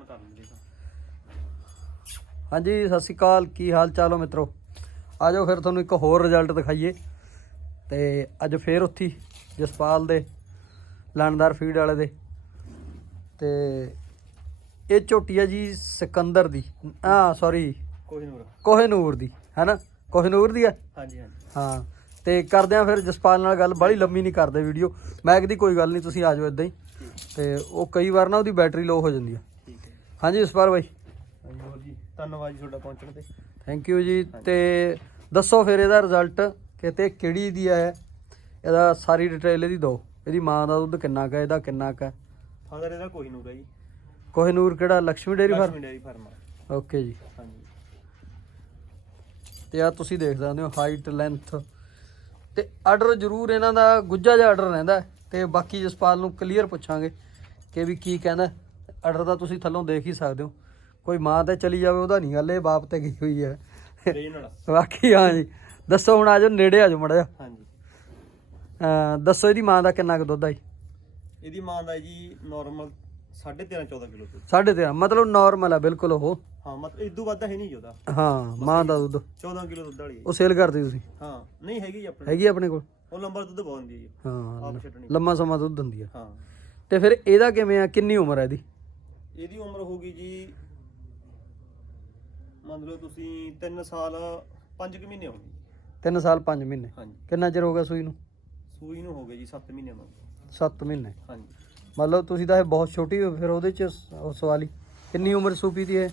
ਆਨ ਕਰ ਲੈਂਦੇ ਤਾਂ। ਹਾਂਜੀ ਸਤਿ ਸ਼੍ਰੀ ਅਕਾਲ। ਕੀ ਹਾਲ ਚਾਲ ਹੋ ਮਿੱਤਰੋ? ਆ ਜਾਓ ਫਿਰ ਤੁਹਾਨੂੰ ਇੱਕ ਹੋਰ ਰਿਜ਼ਲਟ ਦਿਖਾਈਏ। ਤੇ ਅੱਜ ਫੇਰ ਉੱਥੀ ਜਸਪਾਲ ਦੇ ਲਾਣਦਾਰ ਫੀਡ ਵਾਲੇ ਦੇ। ਤੇ ਇਹ ਝੋਟੀ ਆ ਜੀ ਸਿਕੰਦਰ ਦੀ। ਆ ਸੌਰੀ ਕੋਈ ਨੂਰ ਕੋਹਨੂਰ ਦੀ ਹੈਨਾ? ਕੋਹਨੂਰ ਦੀ ਆ? ਹਾਂਜੀ ਹਾਂਜੀ। ਹਾਂ। ਤੇ ਕਰਦੇ ਆ ਫਿਰ ਜਸਪਾਲ ਨਾਲ ਗੱਲ। ਬੜੀ ਲੰਮੀ ਨਹੀਂ ਕਰਦੇ ਵੀਡੀਓ। ਮੈਂ ਦੀ ਕੋਈ ਗੱਲ ਨਹੀਂ ਤੁਸੀਂ ਆ ਜਾਓ ਇਦਾਂ ਹੀ। ਤੇ ਉਹ ਕਈ ਵਾਰ ਨਾ ਉਹਦੀ ਬੈਟਰੀ ਲੋ ਹੋ ਜਾਂਦੀ ਆ। ਹਾਂਜੀ ਉਸਪਾਰ ਬਾਈ। ਧੰਨਵਾਦ ਜੀ ਤੁਹਾਡਾ ਪਹੁੰਚਣ ਤੇ। ਥੈਂਕ ਯੂ ਜੀ ਤੇ ਦੱਸੋ ਫਿਰ ਇਹਦਾ ਰਿਜ਼ਲਟ ਕਿਤੇ ਕਿਹੜੀ ਦੀ ਹੈ ਇਹਦਾ ਸਾਰੀ ਡਿਟੇਲ ਇਹਦੀ ਦਿਓ। ਇਹਦੀ ਮਾਂ ਦਾ ਦੁੱਧ ਕਿੰਨਾ ਕਾ ਇਹਦਾ ਕਿੰਨਾ ਕਾ ਫਾਦਰ ਇਹਦਾ ਕੋਈ ਨੂਰ ਹੈ ਜੀ। ਕੋਹਿਨੂਰ ਕਿਹੜਾ? Lakshmi dairy farm? ਓਕੇ ਜੀ। ਹਾਂਜੀ। ਤੇ ਆ ਤੁਸੀਂ ਦੇਖ ਸਕਦੇ ਹੋ ਹਾਈਟ ਲੈਂਥ ਤੇ ਆਰਡਰ ਜ਼ਰੂਰ ਇਹਨਾਂ ਦਾ ਗੁੱਜਾ ਜਿਹਾ ਆਰਡਰ ਰਹਿੰਦਾ। ਤੇ ਬਾਕੀ ਜਸਪਾਲ ਨੂੰ ਕਲੀਅਰ ਪੁੱਛਾਂਗੇ ਕਿ ਵੀ ਕੀ ਕਹਿੰਦਾ। ਆਰਡਰ ਤਾਂ ਤੁਸੀਂ ਥੱਲੋਂ ਦੇਖ ਹੀ ਸਕਦੇ ਹੋ। ਕੋਈ ਮਾਂ ਤੇ ਚਲੀ ਜਾਵੇ ਉਹਦਾ ਨਹੀਂ ਗੱਲ ਇਹ ਬਾਪ ਤੇ ਗਈ ਹੋਈ ਹੈ। ਵਾਲਾ ਬਾਕੀ ਹਾਂ ਜੀ। ਦੱਸੋ ਹੁਣ ਆ ਜਾਓ ਨੇੜੇ ਆ ਜਾਓ ਮੜਾ ਹਾਂਜੀ। ਦੱਸੋ ਇਹਦੀ ਮਾਂ ਦਾ ਕਿੰਨਾ ਕੁ ਦੁੱਧ ਆ ਜੀ? ਇਹਦੀ ਮਾਂ ਦਾ ਜੀ ਨਾਰਮਲ 13.5 14 ਕਿਲੋ ਦੁੱਧ। ਸਾਢੇ ਤੇ ਮਤਲਬ ਨਾਰਮਲ ਆ ਬਿਲਕੁਲ ਉਹ। ਹਾਂ ਮਤਲਬ ਇਦੋਂ ਵੱਧ ਹੈ ਨਹੀਂ ਜੀ ਉਹਦਾ। ਹਾਂ ਮਾਂ ਦਾ ਦੁੱਧ। 14 ਕਿਲੋ ਦੁੱਧ ਵਾਲੀ ਉਹ ਸੇਲ ਕਰਦੇ ਤੁਸੀਂ? ਹਾਂ ਨਹੀਂ ਹੈਗੀ ਆਪਣੇ। ਹੈਗੀ ਆਪਣੇ ਕੋਲ? ਉਹ ਲੰਬਾ ਦੁੱਧ ਬਹੁਤ ਹੁੰਦੀ ਹੈ ਹਾਂ ਲੰਮਾ ਸਮਾਂ ਦੁੱਧ ਦਿੰਦੀ ਆ ਹਾਂ। ਤੇ ਫਿਰ ਇਹਦਾ ਕਿਵੇਂ ਆ? ਕਿੰਨੀ ਉਮਰ ਹੈ ਇਹਦੀ? ਇਹਦੀ ਉਮਰ ਹੋਗੀ ਜੀ ਮੰਨ ਲਓ ਤੁਸੀਂ 3 ਸਾਲ 5 ਮਹੀਨੇ ਹੋਣਗੇ 3 ਸਾਲ 5 ਮਹੀਨੇ। ਹਾਂਜੀ। ਕਿੰਨਾ ਚਿਰ ਹੋ ਗਿਆ ਸੂਈ ਨੂੰ? ਸੂਈ ਨੂੰ ਹੋ ਗਏ ਜੀ 7 ਮਹੀਨੇ ਨੂੰ 7 ਮਹੀਨੇ। ਹਾਂਜੀ। ਮਤਲਬ ਤੁਸੀਂ ਤਾਂ ਇਹ ਬਹੁਤ ਛੋਟੀ ਹੋ ਫਿਰ ਉਹਦੇ ਚ ਸਵਾਲ। ਹੀ ਕਿੰਨੀ ਉਮਰ ਸੂਪੀ ਦੀ ਹੈ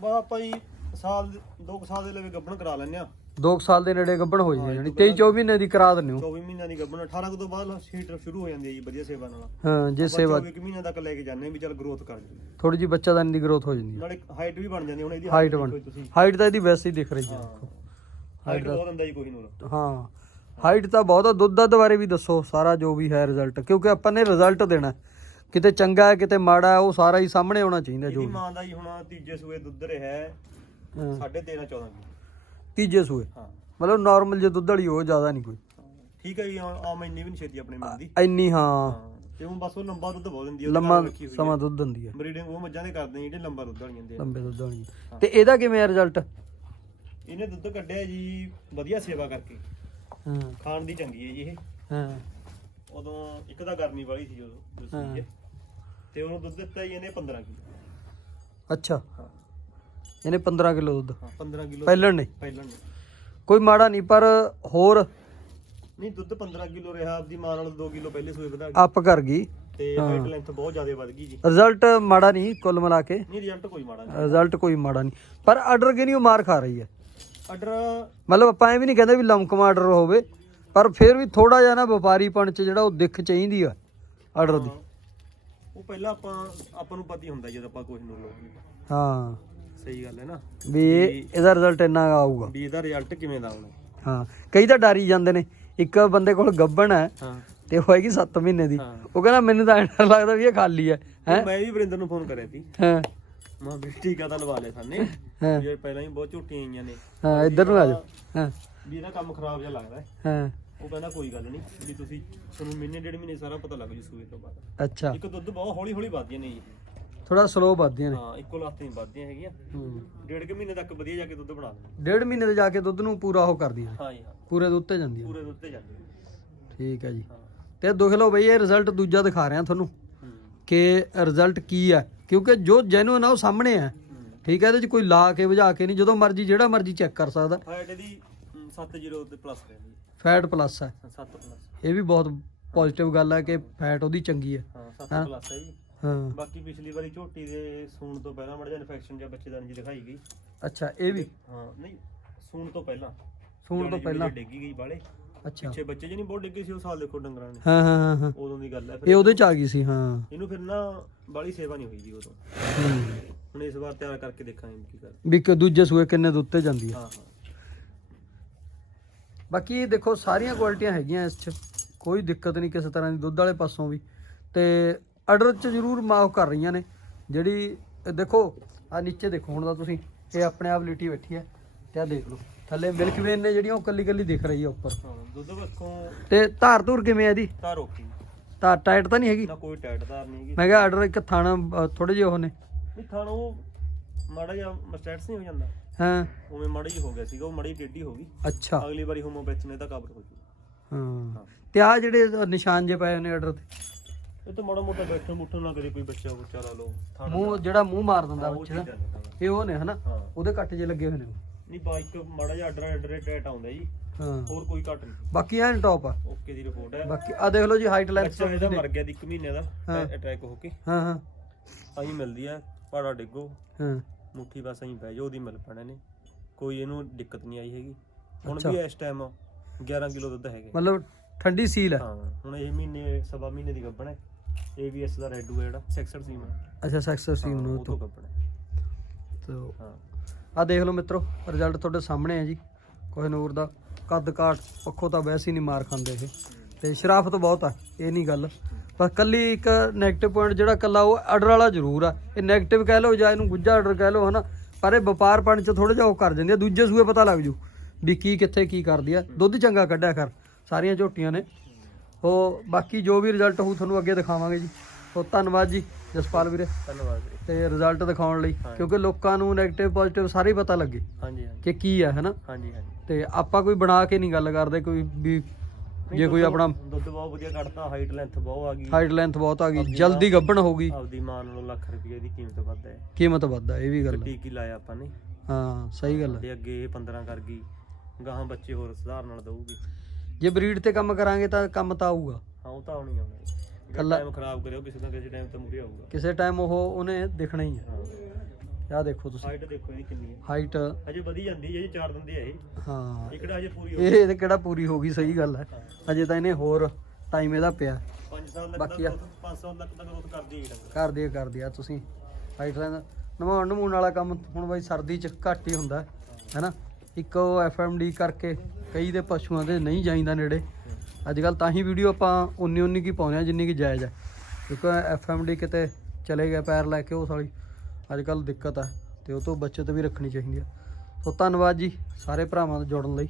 ਬਾ ਆਪਾਂ ਜੀ ਸਾਲ 2 ਸਾਲ ਦੇ ਲਈ ਗੱਭਣ ਕਰਾ ਲੈਂਦੇ ਆ 2 ਸਾਲ ਦੇ ਨੇੜੇ ਗੱਭਣ ਹੋ ਜਾਣੀ ਯਾਨੀ 23 24 ਮਹੀਨੇ ਦੀ ਕਰਾ ਦਿੰਦੇ ਹੋ। 24 ਮਹੀਨਿਆਂ ਦੀ ਗੱਭਣ 18 ਕੁ ਤੋਂ ਬਾਅਦ ਸ਼ੀਟ ਸ਼ੁਰੂ ਹੋ ਜਾਂਦੀ ਹੈ ਜੀ ਵਧੀਆ ਸੇਵਾ ਨਾਲ। ਹਾਂ ਜੇ ਸੇਵਾ 24 ਮਹੀਨਿਆਂ ਤੱਕ ਲੈ ਕੇ ਜਾਂਦੇ ਹਾਂ ਵੀ ਚੱਲ ਗਰੋਥ ਕਰ ਜੀ ਥੋੜੀ ਜੀ ਬੱਚਾਦਾਨੀ ਦੀ ਗਰੋਥ ਹੋ ਜਾਂਦੀ ਹੈ। ਨਾਲੇ ਹਾਈਟ ਵੀ ਬਣ ਜਾਂਦੀ ਹੈ, ਹੁਣ ਇਹਦੀ ਹਾਈਟ ਦੇਖੋ ਬਣ ਤੁਸੀਂ। ਹਾਈਟ ਤਾਂ ਇਹਦੀ ਵੈਸੇ ਹੀ ਦਿਖ ਰਹੀ ਹੈ ਹਾਂ। ਹਾਈਟ ਬਹੁਤ ਹੁੰਦਾ ਜੀ ਕੋਈ ਨੂਰ ਹਾਂ। ਹਾਈਟ ਤਾਂ ਬਹੁਤ ਆ ਦੁੱਧ ਦੱਧ ਬਾਰੇ ਵੀ ਦੱਸੋ ਸਾਰਾ ਜੋ ਵੀ ਹੈ ਰਿਜ਼ਲਟ ਕਿਉਂਕਿ ਆਪਾਂ ਨੇ ਰਿਜ਼ਲਟ ਦੇਣਾ ਕਿਤੇ ਚੰਗਾ ਹੈ ਕਿਤੇ ਮਾੜਾ ਹੈ ਉਹ ਸਾਰਾ ਹੀ ਸਾਹਮਣੇ ਆਉਣਾ ਚਾਹੀਦਾ ਜੋ ਇਹਦੀ। ਮਾਂ ਦਾ ਜੀ ਹੁਣ ਤੀਜੇ ਸੂਏ ਦੁੱਧ ਰਿਹਾ ਹੈ ਹਾਂ। 13.5 14 ਕਿਲੋ। ਤੀਜੇ ਸੂਏ। ਹਾਂ। ਮਤਲਬ ਨਾਰਮਲ ਜੇ ਦੁੱਧ ਵਾਲੀ ਉਹ ਜ਼ਿਆਦਾ ਨਹੀਂ ਕੋਈ। ਠੀਕ ਹੈ ਜੀ ਆ- ਆਮ ਇੰਨੀ ਵੀ ਨਹੀਂ ਛੇਤੀ ਆਪਣੇ ਮਿਲਦੀ। ਇੰਨੀ ਹਾਂ। ਹਾਂ। ਤੇ ਹੁਣ ਬਸ ਉਹ ਲੰਬਾ ਦੁੱਧ ਬਹੁਤ ਦਿੰਦੀ ਹੈ ਲੰਮਾ ਸਮਾਂ ਦੁੱਧ ਦਿੰਦੀ ਹੈ ਬਰੀਡਿੰਗ ਉਹ ਮੱਝਾਂ ਦੇ ਕਰਦੇ ਨੇ ਜਿਹੜੇ ਲੰਬਾ ਦੁੱਧ ਵਾਲੀਆਂ ਹੁੰਦੀਆਂ। ਲੰਬੇ ਦੁੱਧ ਵਾਲੀ ਤੇ ਇਹਦਾ ਕਿਵੇਂ ਹੈ ਰਿਜ਼ਲਟ ਇਹਨੇ ਦੁੱਧ ਕੱਢਿਆ ਜੀ ਵਧੀਆ ਸੇਵਾ ਕਰਕੇ। ਹਾਂ। ਖਾਣ ਦੀ ਚੰਗੀ ਹੈ ਜੀ ਇਹ। ਹਾਂ। ਉਦੋਂ ਇੱਕ ਤਾਂ ਗਰਮੀ ਵਾਲੀ ਸੀ ਜਦੋਂ ਦੂਸਰੀ ਹੈ। ਤੇ ਉਹਨੂੰ ਦੁੱਧ ਦਿੱਤਾ ਜੀ ਇਹਨੇ 15 ਕਿਲੋ। ਅੱਛਾ। ਹਾਂ। ਇਹਨੇ 15 ਕਿਲੋ ਦੁੱਧ। ਹਾਂ 15 ਕਿਲੋ ਪਹਿਲਣ ਨੇ ਪਹਿਲਾਂ ਨੇ ਕੋਈ ਮਾੜਾ ਨਹੀਂ ਪਰ ਹੋਰ ਨਹੀਂ ਦੁੱਧ 15 ਕਿਲੋ ਰਿਹਾ ਆਪਦੀ ਮਾਂ ਨਾਲ 2 ਕਿਲੋ ਪਹਿਲੇ ਸੂਏ ਵਧਾ ਕੇ ਅਪ ਕਰ ਗਈ। ਤੇ ਹਾਈਟ ਲੈਂਥ ਬਹੁਤ ਜ਼ਿਆਦਾ ਵੱਧ ਗਈ ਜੀ। ਰਿਜ਼ਲਟ ਮਾੜਾ ਨਹੀਂ ਕੁੱਲ ਮਿਲਾ ਕੇ। ਨਹੀਂ ਰਿਜ਼ਲਟ ਕੋਈ ਮਾੜਾ ਨਹੀਂ। ਰਿਜ਼ਲਟ ਕੋਈ ਮਾੜਾ ਨਹੀਂ। ਪਰ ਆਰਡਰ ਕਿ ਨਹੀਂ ਉਹ ਮਾਰ ਖਾ ਰਹੀ ਹੈ। ਆਰਡਰ ਮਤਲਬ ਆਪਾਂ ਐ ਵੀ ਨਹੀਂ ਕਹਿੰਦੇ ਵੀ ਲਮਕਮਾ ਆਰਡਰ ਹੋਵੇ ਪਰ ਫਿਰ ਵੀ ਥੋੜਾ ਜਿਹਾ ਨਾ ਵਪਾਰੀਪਣ ਚ ਜਿਹੜਾ ਉਹ ਦਿੱਖ ਚਾਹੀਦੀ ਆ ਆਰਡਰ ਦੀ। ਉਹ ਪਹਿਲਾਂ ਆਪਾਂ ਆਪਾਂ ਨੂੰ ਪਤਾ ਹੀ ਹੁੰਦਾ ਜਦੋਂ ਆਪਾਂ ਕੁਝ ਨੂੰ ਲੋਕ ਹਾਂ। ਸਹੀ ਗੱਲ ਹੈ ਨਾ। ਵੀ ਇਹ- ਇਹਦਾ ਰਿਜ਼ਲਟ ਇੰਨਾ ਆਊਗਾ। ਵੀ ਇਹਦਾ ਰਿਜ਼ਲਟ ਕਿਵੇਂ ਦਾ ਆਉਣਾ ਹਾਂ ਕਈ ਤਾਂ ਡਰ ਹੀ ਜਾਂਦੇ ਨੇ। ਇੱਕ ਬੰਦੇ ਕੋਲ ਗੱਬਣ ਹੈ ਹਾਂ। ਤੇ ਉਹ ਹੈਗੀ 7 ਮਹੀਨੇ ਦੀ। ਹਾਂ। ਉਹ ਕਹਿੰਦਾ ਮੈਨੂੰ ਤਾਂ ਐਂ ਡਰ ਲੱਗਦਾ ਵੀ ਇਹ ਖਾਲੀ ਹੈ। ਹੈ? ਮੈਂ ਵੀ ਵਰਿੰਦਰ ਨੂੰ ਫੋਨ ਕਰਿਆ ਸੀ। ਹਾਂ। ਮਾਂ ਵੀ ਟੀਕਾ ਤਾਂ ਲਵਾ ਲਿਆ ਸਾਨੇ। ਹਾਂ। ਜੇ ਪਹਿਲਾਂ ਹੀ ਬਹੁਤ ਝੂਟੀਆਂ ਆਈਆਂ ਨੇ। ਹਾਂ ਇੱਧਰ ਨੂੰ ਆ ਜਾਓ। ਹਾਂ। ਵੀ ਇਹਦਾ ਕੰਮ ਖਰਾਬ ਜਿਹਾ ਲੱਗਦਾ ਹੈ। ਹਾਂ। ਉਹ ਕਹਿੰਦਾ ਕੋਈ ਗੱਲ ਨਹੀਂ ਵੀ ਤੁਸੀਂ ਤੁਹਾਨੂੰ ਮਹੀਨੇ ਡੇਢ ਮਹੀਨੇ ਸਾਰਾ ਪਤਾ ਲੱਗ ਜੂ ਸੂਏ ਤੋਂ ਬਾਅਦ। ਅੱਛਾ। ਇੱਕ ਦੁੱਧ ਬਹੁਤ ਹੌਲੀ ਹੌਲੀ ਵੱਧਦੀਆਂ ਨੇ ਜੀ। ਥੋੜਾ ਸਲੋ ਵੱਧਦੀਆਂ ਨੇ। ਹਾਂ ਇੱਕੋ ਲੱਤ ਨਹੀਂ ਵੱਧਦੀਆਂ ਹੈਗੀਆਂ। ਹੂੰ। ਡੇਢ ਕੁ ਮਹੀਨੇ ਤੱਕ ਵਧੀਆ ਜਾ ਕੇ ਦੁੱਧ ਬਣਾ ਦਿੰਦੇ ਡੇਢ ਮਹੀਨੇ ਤੇ ਜਾ ਕੇ ਦੁੱਧ ਨੂੰ ਪੂਰਾ ਉਹ ਕਰਦੀਆਂ ਨੇ। ਹਾਂ ਜੀ ਹਾਂ। ਪੂਰੇ ਦੁੱਧ ਤੇ ਜਾਂਦੀਆਂ ਨੇ। ਪੂਰੇ ਦੁੱਧ ਤੇ ਜਾਂਦੇ ਨੇ। ਠੀਕ ਹੈ ਜੀ। ਹਾਂ। ਤੇ ਦੁੱਖ ਲਓ ਬਈ ਇਹ ਰਿਜ਼ਲਟ ਦੂਜਾ ਦਿਖਾ ਰਿਹਾ ਤੁਹਾਨੂੰ ਹੂੰ। ਕਿ ਰਿਜ਼ਲਟ ਕੀ ਹੈ। ਕਿਉਂਕਿ ਜੋ ਜੈਨੂਨ ਆ ਉਹ ਸਾਹਮਣੇ ਹੂੰ। ਠੀਕ ਹੈ ਇਹਦੇ 'ਚ ਕੋਈ ਲਾ ਕੇ ਬੁਝਾ ਕੇ ਨਹੀਂ। ਜਦੋਂ ਮਰਜ਼ੀ ਜਿਹੜਾ ਮਰਜ਼ੀ ਚੈੱਕ ਕਰ ਸਕਦਾ। ਹਾਈਟ ਇਹਦੀ 70 ਤੇ ਪਲੱਸ ਰਹਿੰਦੀ ਫੈਟ ਪਲੱਸ ਹੈ 7 ਪਲੱਸ ਇਹ ਵੀ ਬਹੁਤ ਪੋਜ਼ਿਟਿਵ ਗੱਲ ਹੈ ਕਿ ਫੈਟ ਉਹਦੀ ਚੰਗੀ ਹੈ ਹਾਂ 7 ਹਾਂ। ਪਲੱਸ ਹੈ ਜੀ। ਹਾਂ। ਬਾਕੀ ਪਿਛਲੀ ਵਾਰੀ ਝੋਟੀ ਦੇ ਸੂਣ ਤੋਂ ਪਹਿਲਾਂ ਮੜ ਜਾ ਇਨਫੈਕਸ਼ਨ ਜਾਂ ਬੱਚੇਦਾਨੀ ਜੀ ਦਿਖਾਈ ਗਈ। ਅੱਛਾ ਇਹ ਵੀ? ਹਾਂ ਨਹੀਂ ਸੂਣ ਤੋਂ ਪਹਿਲਾਂ। ਸੂਣ ਤੋਂ ਪਹਿਲਾਂ? ਡਿੱਗੀ ਗਈ ਬਾਲੇ ਅੱਛਾ। ਪਿੱਛੇ ਬੱਚੇ ਜਿਹਨੀ ਬਹੁਤ ਡਿੱਗੇ ਸੀ ਉਹ ਸਾਲ ਦੇਖੋ ਡੰਗਰਾਂ ਨੇ ਹਾਂ ਹਾਂ ਹਾਂ ਹਾਂ। ਉਦੋਂ ਦੀ ਗੱਲ ਹੈ ਇਹ ਉਹਦੇ 'ਚ ਆ ਗਈ ਸੀ ਹਾਂ। ਇਹਨੂੰ ਫਿਰ ਨਾ ਬਾਲੀ ਸੇਵਾ ਨਹੀਂ ਹੋਈ ਜੀ ਉਦੋਂ। ਹੂੰ। ਹੁਣ ਇਸ ਵਾਰ ਤਿਆਰ ਕਰਕੇ ਦੇਖਾਂਗੇ ਕੀ ਕਰ। ਵੀ ਕਿ ਦੂਜੇ ਸੂਏ ਕਿੰਨੇ ਦੇ ਉੱਤੇ ਜਾਂਦੀ ਹੈ। ਹਾਂ ਹਾਂ। ਬਾਕੀ ਦੇਖੋ ਸਾਰੀਆਂ ਕੁਆਲਿਟੀਆਂ ਹੈਗੀਆਂ ਇਸ 'ਚ। ਕੋਈ ਦਿੱਕਤ ਨਹੀਂ ਕਿਸੇ ਤਰ੍ਹਾਂ ਦੀ। ਦੁੱਧ ਵਾਲੇ ਪਾਸੋਂ ਵੀ। ਤੇ ਆਰਡਰ 'ਚ ਜ਼ਰੂਰ ਮਾਫ ਕਰ ਰਹੀਆਂ ਨੇ। ਜਿਹੜੀ ਦੇਖੋ ਆ ਨੀਚੇ ਦੇਖੋ ਹੁਣ ਤਾਂ ਤੁਸੀਂ। ਇਹ ਆਪਣੇ ਆਪ ਲਿਟੀ ਬੈਠੀ ਹੈ ਤੇ ਆ ਦੇਖ ਲਓ। ਥੱਲੇ ਮਿਲਕ ਵੇਨ ਨੇ ਜਿਹੜੀਆਂ ਉਹ ਕੱਲੀ ਕੱਲੀ ਦਿਖ ਰਹੀ ਹੈ ਉੱਪਰ। ਦੁੱਧ ਤੇ ਧਾਰ ਧੂਰ ਕਿਵੇਂ ਹੈ ਇਹਦੀ? ਤਾਂ ਟਾਈਟ ਤਾਂ ਨਹੀਂ ਹੈਗੀ? ਨਾ ਕੋਈ ਟਾਈਟ ਧਾਰ ਨਹੀਂ ਹੈਗੀ। ਮੈਂ ਕਿਹਾ ਆਰਡਰ ਇੱਕ ਥਾਣਾ ਥੋੜੇ ਜਿਹੇ ਉਹ ਨੇ। ਨਹੀਂ ਥਾਣਾ ਉਹ ਮਾੜਾ ਜਿਹਾ ਮਸਟੈਟਸ ਨਹੀਂ ਹੋ ਜਾਂਦਾ। ਹਾਂ। ਉਵੇਂ ਮਾੜਾ ਹੋ ਗਿਆ ਸੀਗਾ ਉਹ ਮਾੜੀ ਟੇਢੀ ਹੋ ਗਈ। ਅੱਛਾ। ਅਗਲੀ ਵਾਰੀ ਹੋਮੋ ਵਿੱਚ ਨੇ ਤਾਂ ਕਵਰ ਹੋ ਜੂ। ਹਾਂ। ਤੇ ਆ ਜਿਹੜੇ ਨਿਸ਼ਾਨ ਜੇ ਪਏ ਨੇ ਆਰਡਰ ਤੇ? ਇਹ ਤਾਂ ਮਾੜਾ ਮੋਟਾ ਬੈਠਣ ਨਾ ਕਦੇ ਕੋਈ ਬੱਚਾ ਬੁੱਚਾ ਲਾ ਲਓ ਥਾਣਾ ਮੂੰਹ ਜਿਹੜਾ ਮੂੰਹ ਮਾਰ ਦਿੰਦਾ ਬੱਚੇ ਦਾ ਤਾਂ। ਇਹ ਉਹ ਨੇ ਹਨਾ ਹਾਂ। ਉਹਦੇ ਕੱਟ ਜੇ ਲੱਗੇ ਹੋਏ ਨੇ ਨਹੀਂ ਬਾਈਕ ਮਾੜਾ ਜਿਹਾ ਆਰਡਰ ਆਰਡਰ ਟੈਟ ਆਉਂਦਾ ਜੀ। ਹਾਂ। ਹੋਰ ਕੋਈ ਘੱਟ ਨਹੀਂ। ਬਾਕੀ ਐਨ ਟੌਪ ਆ। ਓਕੇ ਦੀ ਰਿਪੋਰਟ ਹੈ। ਬਾਕੀ ਆ ਦੇਖ ਲਓ ਜੀ ਹਾਈਟ ਲੈਂਥ ਬੱਚਾ ਇਹਦਾ ਮਰ ਗਿਆ ਦੀ 1 ਮਹੀਨੇ ਦਾ ਹਾਂ। ਅਟੈਕ ਹੋ ਕੇ। ਹਾਂ ਹਾਂ। ਆਹੀ ਮਿਲਦੀ ਹੈ ਪਾੜਾ ਡਿੱਗੋ। ਹਾਂ। ਮੁੱਠੀ ਬਸ ਅਸੀਂ ਬਹਿ ਜਾਓ ਉਹਦੀ ਮਿਲ ਪੈਣੇ ਨੇ। ਕੋਈ ਇਹਨੂੰ ਦਿੱਕਤ ਨਹੀਂ ਆਈ ਹੈਗੀ। ਹੁਣ। ਵੀ ਇਸ ਟਾਈਮ 11 ਕਿਲੋ ਦੁੱਧ ਹੈਗੇ। ਮਤਲਬ ਠੰਡੀ ਸੀਲ ਹੈ। ਹਾਂ ਹੁਣ ਇਹ ਮਹੀਨੇ ਸਵਾ ਮਹੀਨੇ ਦੀ ਗੱਭਣ ਹੈ। ABS ਦਾ ਰੈਡੂ ਹੈ ਜਿਹੜਾ 66 ਸੀਮ ਹੈ ਅੱਛਾ ਸੈਕਸਰ ਸੀਲ ਨੂੰ ਤੋਂ ਗੱਭਣ ਹੈ ਤੋ ਹਾਂ। ਆ ਦੇਖ ਲਓ ਮਿੱਤਰੋ ਰਿਜ਼ਲਟ ਤੁਹਾਡੇ ਸਾਹਮਣੇ ਹੈ ਜੀ। ਕੋਹਨੂਰ ਦਾ ਕੱਦ ਕਾਠ ਪੱਖੋਂ ਤਾਂ ਵੈਸੇ ਹੀ ਨਹੀਂ ਮਾਰ ਖਾਂਦੇ ਇਹ। ਤੇ ਸ਼ਰਾਫਤ ਬਹੁਤ ਆ ਇਹ ਨਹੀਂ ਗੱਲ। ਪਰ ਕੱਲੀ ਇੱਕ 네ਗੇਟਿਵ ਪੁਆਇੰਟ ਜਿਹੜਾ ਕੱਲਾ ਉਹ ਆਰਡਰ ਵਾਲਾ ਜ਼ਰੂਰ ਆ। ਇਹ 네ਗੇਟਿਵ ਕਹਿ ਲਓ ਜਾਂ ਇਹਨੂੰ ਗੁੱਜਾ ਆਰਡਰ ਕਹਿ ਲਓ ਹਨਾ। ਪਰ ਇਹ ਵਪਾਰ ਪਣ ਚ ਥੋੜਾ ਜਿਹਾ ਉਹ ਕਰ ਜਾਂਦੀ ਆ ਦੂਜੇ ਸੂਏ ਪਤਾ ਲੱਗ ਜੂ ਵੀ ਕੀ ਕਿੱਥੇ ਕੀ ਕਰਦੀ ਆ। ਦੁੱਧ ਚੰਗਾ ਕੱਢਿਆ ਕਰ ਸਾਰੀਆਂ ਝੋਟੀਆਂ ਨੇ। ਉਹ ਬਾਕੀ ਜੋ ਵੀ ਰਿਜ਼ਲਟ ਹੋਊ ਤੁਹਾਨੂੰ ਅੱਗੇ ਦਿਖਾਵਾਂਗੇ ਜੀ। ਸੋ ਧੰਨਵਾਦ ਜੀ ਜਸਪਾਲ ਵੀਰੇ। ਧੰਨਵਾਦ ਵੀਰੇ ਤੇ ਰਿਜ਼ਲਟ ਦਿਖਾਉਣ ਲਈ ਹਾਂ। ਕਿਉਂਕਿ ਲੋਕਾਂ ਨੂੰ 네ਗੇਟਿਵ ਪੋਜ਼ਿਟਿਵ ਸਾਰੇ ਹੀ ਪਤਾ ਲੱਗੇ ਹਾਂਜੀ ਹਾਂਜੀ। ਕਿ ਕੀ ਹੈ ਹਨਾ? ਹਾਂਜੀ ਹਾਂਜੀ। ਤੇ ਆਪਾਂ ਕੋਈ ਬਣਾ ਕੇ ਨਹੀਂ ਗੱਲ ਕਰਦੇ ਕੋਈ ਵੀ ਜੇ ਕੋਈ ਆਪਣਾ ਦੁੱਧ ਬਹੁਤ ਵਧੀਆ ਕੱਢਤਾ ਹਾਈਟ ਲੈਂਥ ਬਹੁਤ ਆ ਗਈ। ਹਾਈਟ ਲੈਂਥ ਬਹੁਤ ਆ ਗਈ ਜਲਦੀ ਗੱਭਣ ਹੋਊਗੀ ਆਪਦੀ ਮਾਂ ਨਾਲੋਂ ਲੱਖ ਰੁਪਏ ਦੀ ਕੀਮਤ ਵੱਧ ਹੈ। ਕੀਮਤ ਵੱਧਾ ਇਹ ਵੀ ਗੱਲ ਹੈ। ਟੀਕੀ ਲਾਇਆ ਆਪਾਂ ਨੇ? ਹਾਂ ਸਹੀ ਗੱਲ ਹੈ ਤੇ ਅੱਗੇ ਇਹ 15 ਕਰ ਗਈ ਗਾਹਾਂ ਬੱਚੇ ਹੋਰ ਸੁਧਾਰ ਨਾਲ ਦਊਗੀ। ਜੇ ਬਰੀਡ ਤੇ ਕੰਮ ਕਰਾਂਗੇ ਤਾਂ ਕੰਮ ਤਾਂ ਆਊਗਾ। ਹਾਂ ਉਹ ਤਾਂ ਆਉਣੀ ਆਉਣੀ ਕੱਲਾ- ਟਾਈਮ ਖਰਾਬ ਕਰਿਓ ਕਿਸੇ ਨਾ ਕਿਸੇ ਟਾਈਮ ਤਾਂ ਮੂਰੇ ਆਊਗਾ। ਕਿਸੇ ਟਾਈਮ ਉਹ ਉਹਨੇ ਦਿਖਣਾ ਹੀ ਹੈ ਹਾਂ। ਆਹ ਦੇਖੋ ਤੁਸੀਂ। ਹਾਈਟ ਦੇਖੋ ਇਹਦੀ ਕਿੰਨੀ ਹੈ ਹਾਈਟ ਹਜੇ ਵਧੀ ਜਾਂਦੀ ਹੈ ਜੀ ਚਾਰ ਦਿਨ ਦੀ ਹੈ ਇਹ। ਹਾਂ। ਇਹ ਕਿਹੜਾ ਹਜੇ ਪੂਰੀ ਹੋ ਇਹ ਕਿਹੜਾ ਪੂਰੀ ਹੋ ਗਈ ਸਹੀ ਗੱਲ ਹੈ। ਅਜੇ ਤਾਂ ਇਹਨੇ ਹੋਰ ਟਾਈਮ ਇਹਦਾ ਪਿਆ। 5 ਸਾਲ ਤੱਕ ਬਾਕੀ ਦਾ ਆ- 500 ਤੱਕ ਦਾ ਗਰੋਥ ਕਰਦੀ ਹੈ ਕਰਦੀ ਆ ਕਰਦੀ ਆ ਤੁਸੀਂ। ਹਾਈਟ ਲੈਣ ਨਵਾਉਣ ਨਮੂਣ ਵਾਲਾ ਕੰਮ ਹੁਣ ਬਾਈ ਸਰਦੀ ਚ ਘੱਟ ਹੀ ਹੁੰਦਾ ਹੈ ਹੈਨਾ ਇੱਕ ਉਹ ਐਫਐਮਡੀ ਕਰਕੇ ਕਈ ਦੇ ਪਸ਼ੂਆਂ ਦੇ ਨਹੀਂ ਜਾਈਂਦਾ ਨੇੜੇ। ਅੱਜ ਕੱਲ ਤਾਂ ਹੀ ਵੀਡੀਓ ਆਪਾਂ ਉਨੀ ਉਨੀ ਕੀ ਪਾਉਂਦੇ ਆ ਜਿੰਨੀ ਕੀ ਜਾਇਜ਼ ਹੈ। ਕਿਉਂਕਿ ਐਫਐਮਡੀ ਕਿਤੇ ਚਲੇ ਗਿਆ ਪੈਰ ਲੈ ਕੇ ਉਹ ਸਾਲੀ ਅੱਜ ਕੱਲ ਦਿੱਕਤ ਹੈ ਤੇ ਉਹ ਤੋਂ ਬਚਤ ਵੀ ਰੱਖਣੀ ਚਾਹੀਦੀ ਆ। ਸੋ ਧੰਨਵਾਦ ਜੀ ਸਾਰੇ ਭਰਾਵਾਂ ਦਾ ਜੁੜਨ ਲਈ।